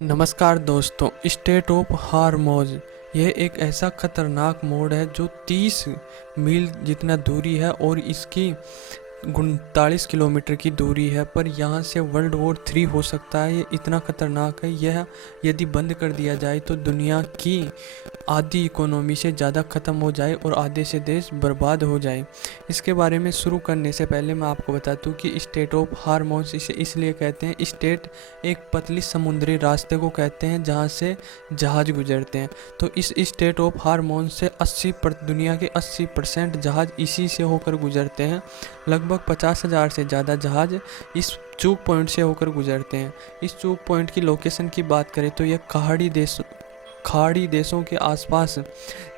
नमस्कार दोस्तों। State of हार्मोज यह एक ऐसा खतरनाक मोड है जो 30 मील जितना दूरी है और इसकी 39 किलोमीटर की दूरी है। पर यहाँ से वर्ल्ड वॉर 3 हो सकता है। ये इतना खतरनाक है। यह यदि बंद कर दिया जाए तो दुनिया की आधी इकोनॉमी से ज़्यादा ख़त्म हो जाए और आधे से देश बर्बाद हो जाए। इसके बारे में शुरू करने से पहले मैं आपको बता दूं कि स्टेट ऑफ हार्मोन्स इसे इसलिए कहते हैं। स्टेट एक पतली समुद्री रास्ते को कहते हैं जहां से जहाज़ गुजरते हैं। तो इस स्टेट ऑफ हार्मोन्स से दुनिया के 80% जहाज़ इसी से होकर गुजरते हैं। लगभग 50,000 से ज़्यादा जहाज़ इस चूक पॉइंट से होकर गुजरते हैं। इस चूक पॉइंट की लोकेशन की बात करें तो यह खाड़ी देशों के आसपास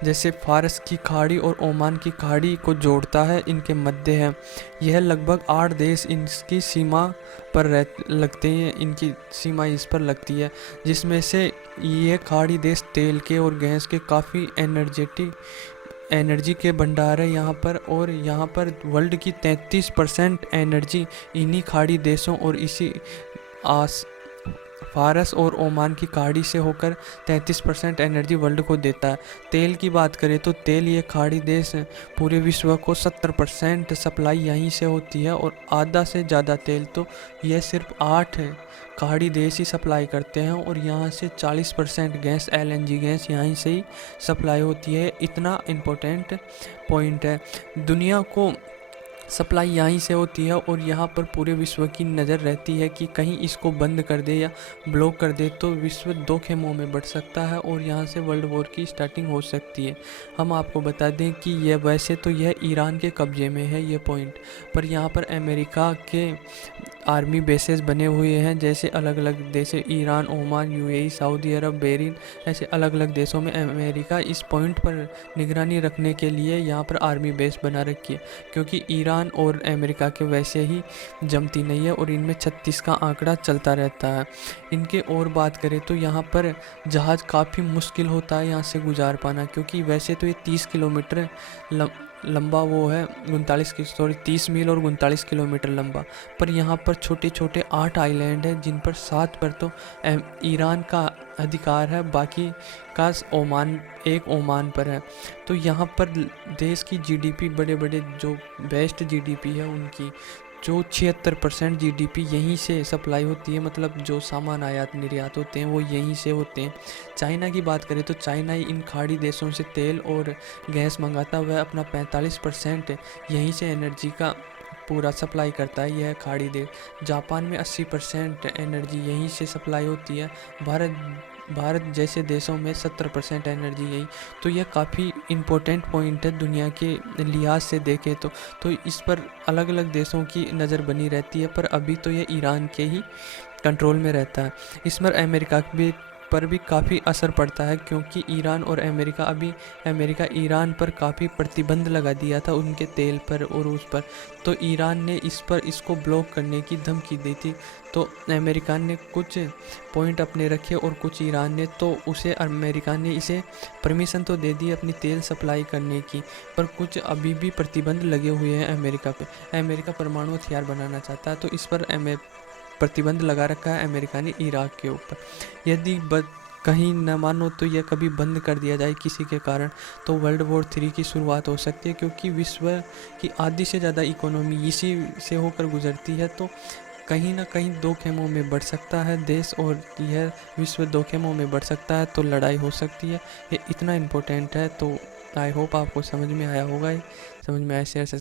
जैसे फारस की खाड़ी और ओमान की खाड़ी को जोड़ता है, इनके मध्य है। यह लगभग 8 देश इनकी सीमा पर लगते हैं। इनकी सीमा इस पर लगती है, जिसमें से ये खाड़ी देश तेल के और गैस के काफ़ी एनर्जी के भंडार है यहाँ पर। और यहाँ पर वर्ल्ड की 33% एनर्जी इन्हीं खाड़ी देशों और इसी आस फारस और ओमान की खाड़ी से होकर 33% एनर्जी वर्ल्ड को देता है। तेल की बात करें तो तेल ये खाड़ी देश पूरे विश्व को 70% सप्लाई यहीं से होती है और आधा से ज़्यादा तेल तो यह सिर्फ 8 खाड़ी देश ही सप्लाई करते हैं। और यहाँ से 40% गैस एलएनजी गैस यहीं से ही सप्लाई होती है। इतना इम्पोर्टेंट पॉइंट है। दुनिया को सप्लाई यहीं से होती है और यहाँ पर पूरे विश्व की नज़र रहती है कि कहीं इसको बंद कर दे या ब्लॉक कर दे तो विश्व 2 खेमों में बढ़ सकता है और यहाँ से वर्ल्ड वॉर की स्टार्टिंग हो सकती है। हम आपको बता दें कि यह वैसे तो यह ईरान के कब्जे में है ये पॉइंट, पर यहाँ पर अमेरिका के आर्मी बेसेस बने हुए हैं। जैसे अलग अलग देश ईरान, ओमान, यूएई, सऊदी अरब, बहरीन, ऐसे अलग अलग देशों में अमेरिका इस पॉइंट पर निगरानी रखने के लिए यहाँ पर आर्मी बेस बना रखी है। क्योंकि ईरान और अमेरिका के वैसे ही जमती नहीं है और इनमें 36 का आंकड़ा चलता रहता है। इनके और बात करें तो यहाँ पर जहाज़ काफ़ी मुश्किल होता है यहाँ से गुजार पाना, क्योंकि वैसे तो ये 30 किलोमीटर लंबा वो है, 30 मील और 39 किलोमीटर लंबा। पर यहाँ पर छोटे छोटे 8 आइलैंड हैं, जिन पर 7 पर तो ईरान का अधिकार है, बाकी का ओमान पर है। तो यहाँ पर देश की जीडीपी, बड़े बड़े जो बेस्ट जीडीपी है उनकी जो 76% जीडीपी यहीं से सप्लाई होती है। मतलब जो सामान आयात निर्यात होते हैं वो यहीं से होते हैं। चाइना की बात करें तो चाइना ही इन खाड़ी देशों से तेल और गैस मंगाता हुआ अपना 45% यहीं से एनर्जी का पूरा सप्लाई करता है। यह खाड़ी देश। जापान में 80% एनर्जी यहीं से सप्लाई होती है। भारत जैसे देशों में 70% एनर्जी यही। तो यह काफ़ी इम्पोर्टेंट पॉइंट है दुनिया के लिहाज से देखें तो इस पर अलग अलग देशों की नज़र बनी रहती है। पर अभी तो यह ईरान के ही कंट्रोल में रहता है। इस पर अमेरिका पर भी काफ़ी असर पड़ता है, क्योंकि ईरान और अमेरिका ईरान पर काफ़ी प्रतिबंध लगा दिया था उनके तेल पर और उस पर। तो ईरान ने इसको ब्लॉक करने की धमकी दी थी। तो अमेरिका ने कुछ पॉइंट अपने रखे और कुछ ईरान ने, तो अमेरिका ने इसे परमिशन तो दे दी अपनी तेल सप्लाई करने की, पर कुछ अभी भी प्रतिबंध लगे हुए हैं अमेरिका पे। अमेरिका परमाणु हथियार बनाना चाहता है, तो इस पर प्रतिबंध लगा रखा है अमेरिका ने इराक के ऊपर। यदि कहीं न मानो तो यह कभी बंद कर दिया जाए किसी के कारण, तो वर्ल्ड वॉर 3 की शुरुआत हो सकती है। क्योंकि विश्व की आधी से ज़्यादा इकोनॉमी इसी से होकर गुजरती है। तो कहीं ना कहीं 2 खेमों में बढ़ सकता है देश और यह विश्व 2 खेमों में बढ़ सकता है, तो लड़ाई हो सकती है। ये इतना इम्पोर्टेंट है। तो आई होप आपको समझ में आया होगा। समझ में आया शेयर